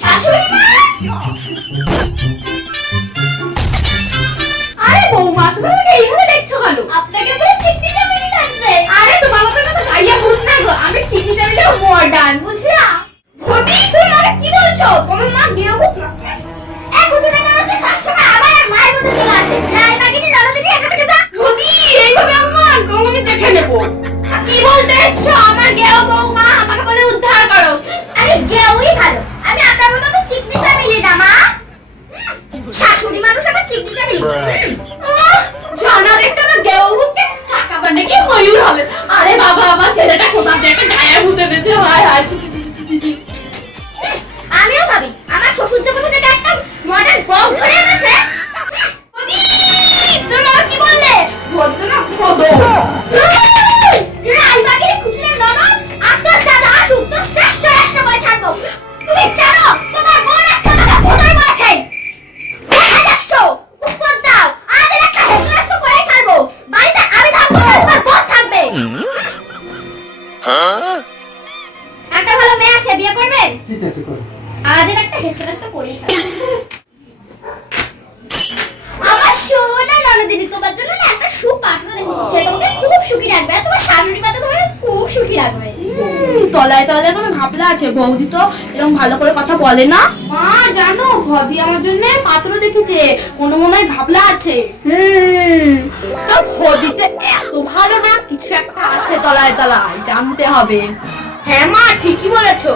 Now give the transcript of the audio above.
শাশুড়ি মা, আরে বৌমা তুমি আমাকে এইভাবে দেখছো কেন? আপনাকে পুরো চিকনি চামেলি লাগছে। আরে তোমার মতো কথা গাইয়া ভূত না গো, আমি চিকনি চামেলি মডার্ন, বুঝলা? ভূতি তুমি মানে কি বলছো? তোমার মা গেও ভূত না। এক হুজুরে না হচ্ছে সবসময় আবার আর মায়ের মতো চলে আসে। রায় বাগিনী নরদিনী এখান থেকে যা। ভূতি এইভাবে আমার তোমাকে আমি দেখে নেব। কি বলতে এসছো? আমার গেও বৌমা আমাকে বলে উদ্ধার করো। আরে গেওই ভালো, আমি আপনার মতো তো চিকনি চামেলি না মা। শাশুড়ি মানুষ আবার চিকনি চামেলি। জানা দেখতে না গেও ভূতকে কাকা বানে কি ময়ূর হবে। আরে বাবা আমার ছেলেটা কোথা থেকে গায়ে ভূত এনেছে, হায় হায় ছি ছি ছি ছি ছি। আমিও ভাবি আমার শ্বশুর যে কোথা থেকে একটা মডার্ন বম ধরে এনেছে। তোমরা কি বললে? বলতো না ভদো। রাইবাগিরি খুচরে ননদ আস্তে দাদা আসুক তো শ্রেষ্ঠ রাষ্ট্র বই ছাড়বো। তুমি জানো তোমার মন আজকে আমাকে ভদর বলছে। কোথায় যাচ্ছ? উত্তর দাও। আজ এর একটা হেসরাস্ত করে ছাড়বো। বাড়িতে আমি থাকবো না, তোমার বোন থাকবে। একটা ভালো মেয়ে আছে, বিয়ে করবেন? ঠিক আছে করো। আজ এর একটা হেসরাস্ত করেই ছাড়বো। আমার সোনা ননদিনী তোমার জন্য না একটা সুপাত্র দেখেছি, সে তোমাকে খুব সুখী রাখবে আর তোমার শাশুড়ি মা তো তোমাকে খুব সুখী রাখবে। তলায় তলায় কোনো ভাবলা আছে, বৌদি তো এরকম ভালো করে কথা বলে না। মা জানো ঘদি আমার জন্য পাত্র দেখেছে, কোনো মনে হয় ভাবলা আছে। তো ঘদিতে এত ভালো না, কিছু একটা আছে তলায় তলায়, জানতে হবে। হ্যাঁ মা ঠিকই বলেছো।